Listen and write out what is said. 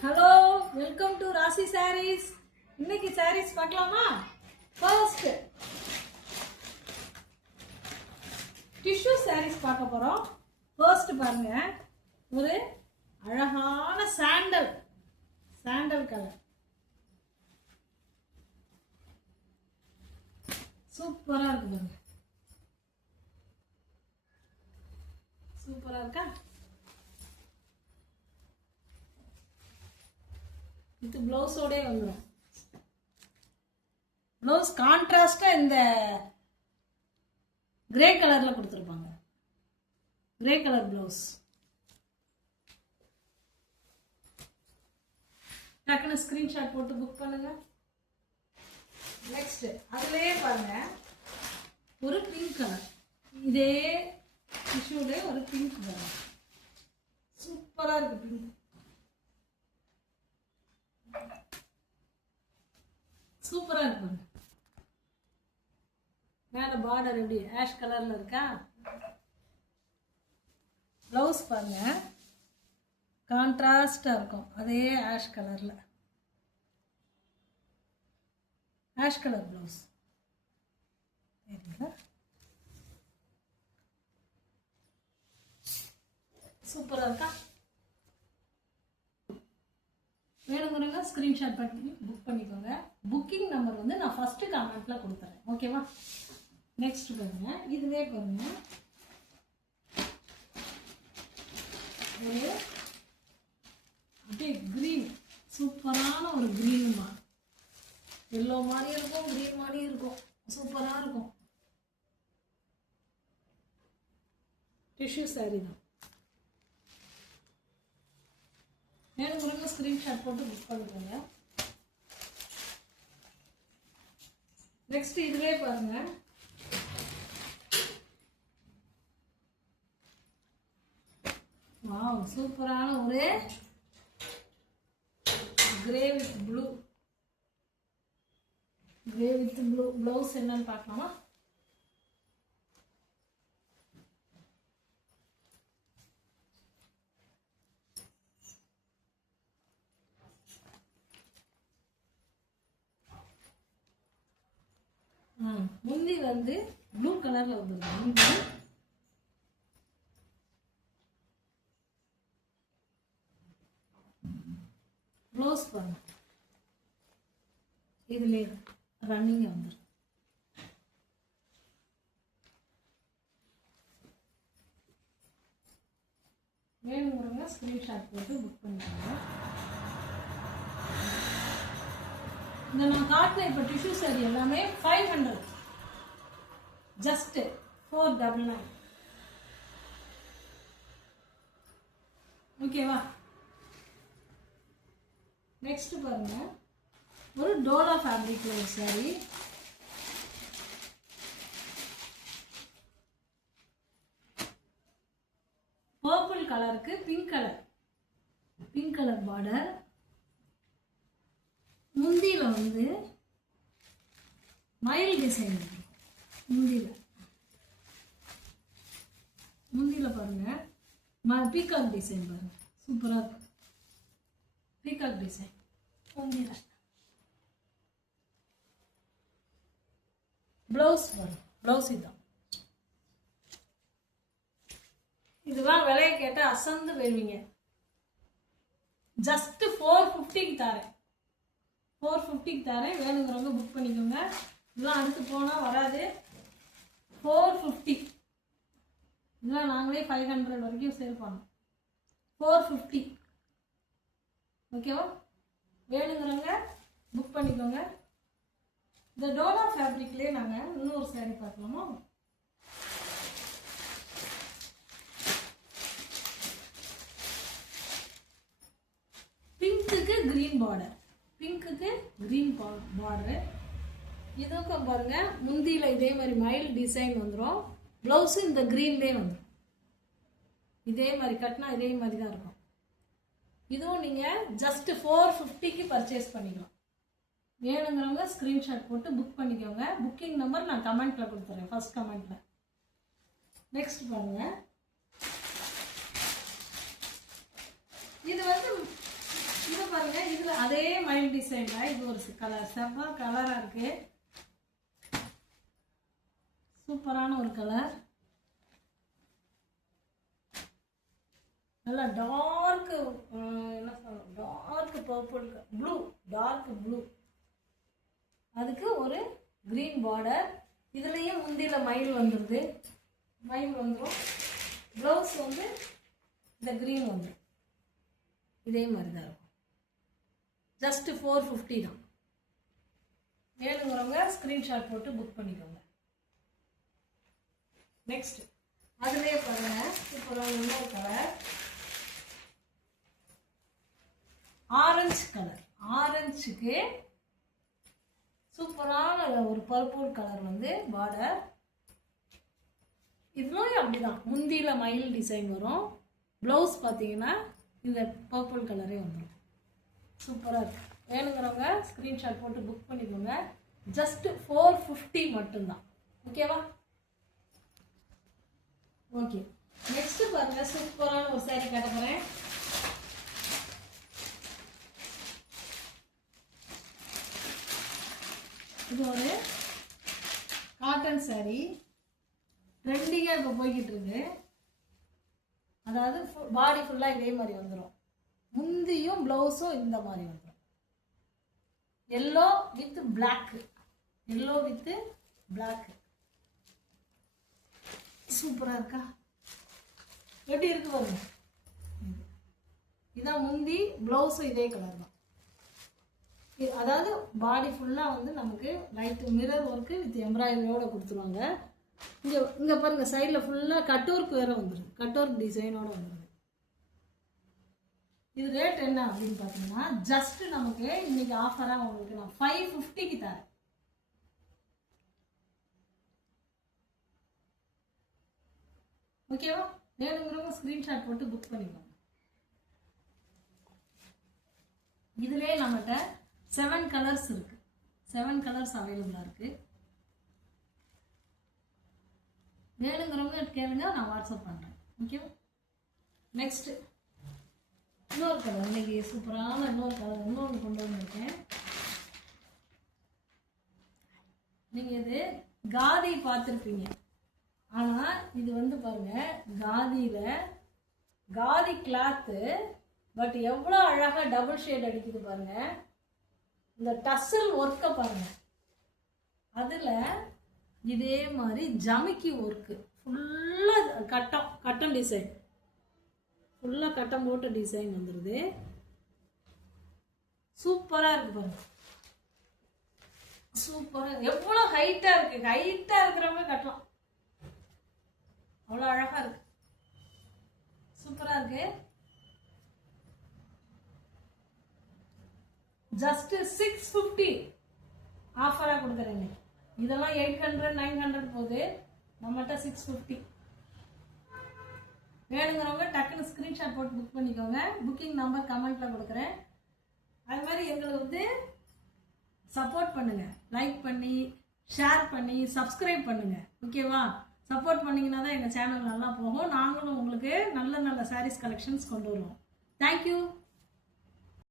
Hello, welcome to ராசி சாரீஸ். இன்னைக்கு சாரீஸ் பார்க்கலாமா? ஃபர்ஸ்ட் டிஷ்யூ சாரீஸ் பார்க்க போறோம். ஃபர்ஸ்ட் பாருங்க, ஒரு அழகான சாண்டல் கலர், சூப்பரா இருக்கு பாருங்க. சூப்பரா இருக்கா? இது பிளவுஸோட வந்துடும். பிளவுஸ் கான்ட்ராஸ்டா இந்த கிரே கலர்ல கொடுத்துருப்பாங்க. Grey colour blouse. டக்குன்னு ஸ்கிரீன்ஷாட் போட்டு புக் பண்ணுங்க. நெக்ஸ்ட் அதுலயே பாருங்க, ஒரு பிங்க் கலர், இதே டிஷ்யூல ஒரு பிங்க் கலர், சூப்பரா இருக்கு. பிங்க் சூப்பரா இருக்கு. மேல பார்டர் எப்படி ஆஷ் கலர்ல இருக்கா? பிளவுஸ் பாருங்க, கான்ட்ராஸ்டா இருக்கும். அதே ஆஷ் கலர்ல, ஆஷ் கலர் பிளவுஸ். சூப்பரா இருக்கா? வேணுங்கிறவங்க ஸ்கிரீன்ஷாட் பண்ணி புக் பண்ணிக்கோங்க. புக்கிங் நம்பர் வந்து நான் ஃபர்ஸ்ட் கமெண்ட்ல கொடுத்துறேன். ஓகேவா? நெக்ஸ்ட் பாருங்க, இதுவே பாருங்க, ஒரு அப்படியே கிரீன், சூப்பரான ஒரு கிரீனுமா. எல்லோ மாதிரி இருக்கும், கிரீன் மாதிரி இருக்கும், சூப்பரா இருக்கும். டிஷ்யூ சாரி தான். வேணுங்கிறவங்க ஸ்கிரீன்ஷாட் போட்டு புக் பண்ணிக்கோங்க. நெக்ஸ்ட் இதுவே பாருங்க, வாவ், சூப்பரான ஒரு grey with blue. Grey with blue blouse என்னன்னு பார்க்கலாமா? முந்தி வந்து ப்ளூ கலர்ல வந்துருக்கு. முந்தி ப்ளவுஸ் பாருங்க, இதுல ரன்னிங் வந்துருக்கு. வேணுங்கிறவங்க ஸ்கிரீன்ஷாட் போட்டு புக் பண்ணிக்கோங்க. இந்த நான் காட்டின இப்போ டிஷ்யூ சாரி எல்லாமே 500, ஜஸ்ட் 499. ஓகேவா? நெக்ஸ்ட் பாருங்க, ஒரு டோலா ஃபேப்ரிக்ல ஒரு சாரி. பர்பிள் கலருக்கு பிங்க் கலர் பார்டர். முந்தியில வந்து மயில் டிசைன். முந்தியில பாருங்க, பீகாக் டிசைன் பாருங்க, சூப்பரா இருக்கு. பீகாக் டிசைன் முந்தியில. பிளவுஸ் பாருங்க, பிளவுஸ் இதுதான். இதெல்லாம் விலையை கேட்ட அசந்து போயிருவீங்க. ஜஸ்ட் 450க்கு தரேன். 450க்கு தரேன். வேணுங்கிறவங்க புக் பண்ணிக்கோங்க. இதெல்லாம் அடுத்து போனால் வராது. 450. இதெல்லாம் நாங்களே 500 வரைக்கும் சேல் பண்ணோம். 450. ஓகேவா? வேணுங்கிறவங்க புக் பண்ணிக்கோங்க. இந்த டோலா ஃபேப்ரிக்லேயே நாங்கள் இன்னொரு சாரி பார்க்கலாமா? பிங்க்குக்கு கிரீன் பார்டர், பிங்க்குக்கு கிரீன் பார்டர். இதுக்கும் பாருங்க, முந்தியில இதே மாதிரி மயில் டிசைன் வந்துடும். பிளவுஸ் இந்த கிரீன்லேயே வந்துடும். இதே மாதிரி கட்டினா இதே மாதிரி தான் இருக்கும். இதுவும் நீங்க ஜஸ்ட் 450க்கு பர்ச்சேஸ் பண்ணிக்கலாம். வேணுங்கிறவங்க ஸ்கிரீன்ஷாட் போட்டு புக் பண்ணிக்கோங்க. புக்கிங் நம்பர் நான் கமெண்ட்ல கொடுத்துறேன், ஃபர்ஸ்ட் கமெண்ட்ல. நெக்ஸ்ட் பாருங்க, இது வந்து இது பாருங்க இதுல அதே மைல் டிசைன்ல இது ஒரு கலர் செம்ம கலரா இருக்கு. சூப்பரான ஒரு கலர். நல்லா டார்க் என்ன சொல்றோம், dark purple blue, dark blue. அதுக்கு ஒரு கிரீன் பார்டர். இதுலயும் முந்தியில மயில் வந்துருது, மயில் வந்துடும். ப்ளவுஸ் வந்து இந்த கிரீன் வந்துடும். இதே மாதிரி தான் இருக்கும். ஜஸ்ட் 450 தான். வேணுங்கிறவங்க ஸ்கிரீன்ஷாட் போட்டு புக் பண்ணிக்கோங்க. நெக்ஸ்ட் அதுலேயே பாருங்க சூப்பரான இன்னொரு கலர், ஆரஞ்சு கலர். ஆரஞ்சுக்கு சூப்பரான ஒரு பர்பிள் கலர் வந்து பார்டர். இதுவும் அப்படிதான் முந்தியில மயில் டிசைன் வரும். ப்ளவுஸ் பார்த்தீங்கன்னா இந்த பர்பிள் கலரே வந்துடும். சூப்பராக இருக்கு. வேணுங்கிறவங்க ஸ்க்ரீன்ஷாட் போட்டு புக் பண்ணிக்கோங்க. ஜஸ்ட் 450 மட்டும்தான். ஓகேவா? ஓகே, நெக்ஸ்ட் பாருங்க சூப்பரான ஒரு சாரி காட்ட போறேன். இது ஒரு காட்டன் சாரி, ட்ரெண்டிங்காக இப்போ போய்கிட்டு இருக்கு. அதாவது பாடி ஃபுல்லாக இதே மாதிரி வந்துடும். முந்தியும் ப்ளவுஸும் இந்த மாதிரி வந்துடும். Yellow with black, yellow with black. சூப்பராக இருக்கா? எப்படி இருக்கு பாருங்க. இதான் முந்தி, ப்ளவுஸும் இதே கலர் தான். அதாவது பாடி ஃபுல்லாக வந்து நமக்கு லைட் மிரர் ஒர்க்கு வித் எம்ப்ராய்டரியோட கொடுத்துருவாங்க. இங்கே பாருங்க சைடில் ஃபுல்லாக கட் ஒர்க் வேற வந்துடும், கட் ஒர்க் டிசைனோட வந்துடும். இது ரேட் என்ன அப்படின்னு பார்த்தீங்கன்னா ஜஸ்ட் நமக்கு இன்னைக்கு ஆஃபராக உங்களுக்கு நான் 550க்கு தரேன். ஓகேவா? வேணுங்கிறவங்க ஸ்க்ரீன்ஷாட் போட்டு புக் பண்ணிக்கோங்க. இதுலேயே நம்மகிட்ட 7 கலர்ஸ் இருக்கு. 7 கலர்ஸ் அவைலபிளாக இருக்கு. வேணுங்கிறவங்க கேளுங்க, நான் வாட்ஸ்அப் பண்ணுறேன். ஓகேவா? நெக்ஸ்ட் இன்னொரு கலர், இன்னைக்கு சூப்பரான இன்னொரு கலர் இன்னொன்று கொண்டு வந்திருக்கேன். நீங்கள் இது காதி பார்த்துருப்பீங்க. ஆனால் இது வந்து பாருங்க காதியில் காதி கிளாத்து, பட் எவ்வளோ அழகாக டபுள் ஷேட் அடிக்குது பாருங்க. இந்த டசல் ஒர்க்கை பாருங்க. அதில் இதே மாதிரி ஜமிக்கி ஒர்க்கு ஃபுல்லாக கட்டம் டிசைன், ஃபுல்லாக கட்டம் போட்ட டிசைன் வந்துடுது. சூப்பராக இருக்கு பாருங்க. சூப்பராக எவ்வளோ ஹைட்டாக இருக்கு. ஹைட்டாக இருக்கிறவங்க கட்டலாம். அவ்வளோ அழகாக இருக்கு. சூப்பராக இருக்கு. ஜஸ்ட் 650 ஆஃபராக கொடுக்குறேங்க. இதெல்லாம் 800 900 போகுது, நம்மகிட்ட 650. வேணுங்கிறவங்க டக்குன்னு ஸ்க்ரீன்ஷாட் போட்டு புக் பண்ணிக்கோங்க. புக்கிங் நம்பர் கமெண்ட்ல கொடுக்குறேன். அது மாதிரி எங்களுக்கு வந்து சப்போர்ட் பண்ணுங்க, லைக் பண்ணி ஷேர் பண்ணி சப்ஸ்கிரைப் பண்ணுங்க. ஓகேவா? சப்போர்ட் பண்ணிங்கன்னா தான் எங்கள் சேனல் நல்லா போகும். நாங்களும் உங்களுக்கு நல்ல நல்ல சாரீஸ் கலெக்ஷன்ஸ் கொண்டு வருவோம். தேங்க்யூ.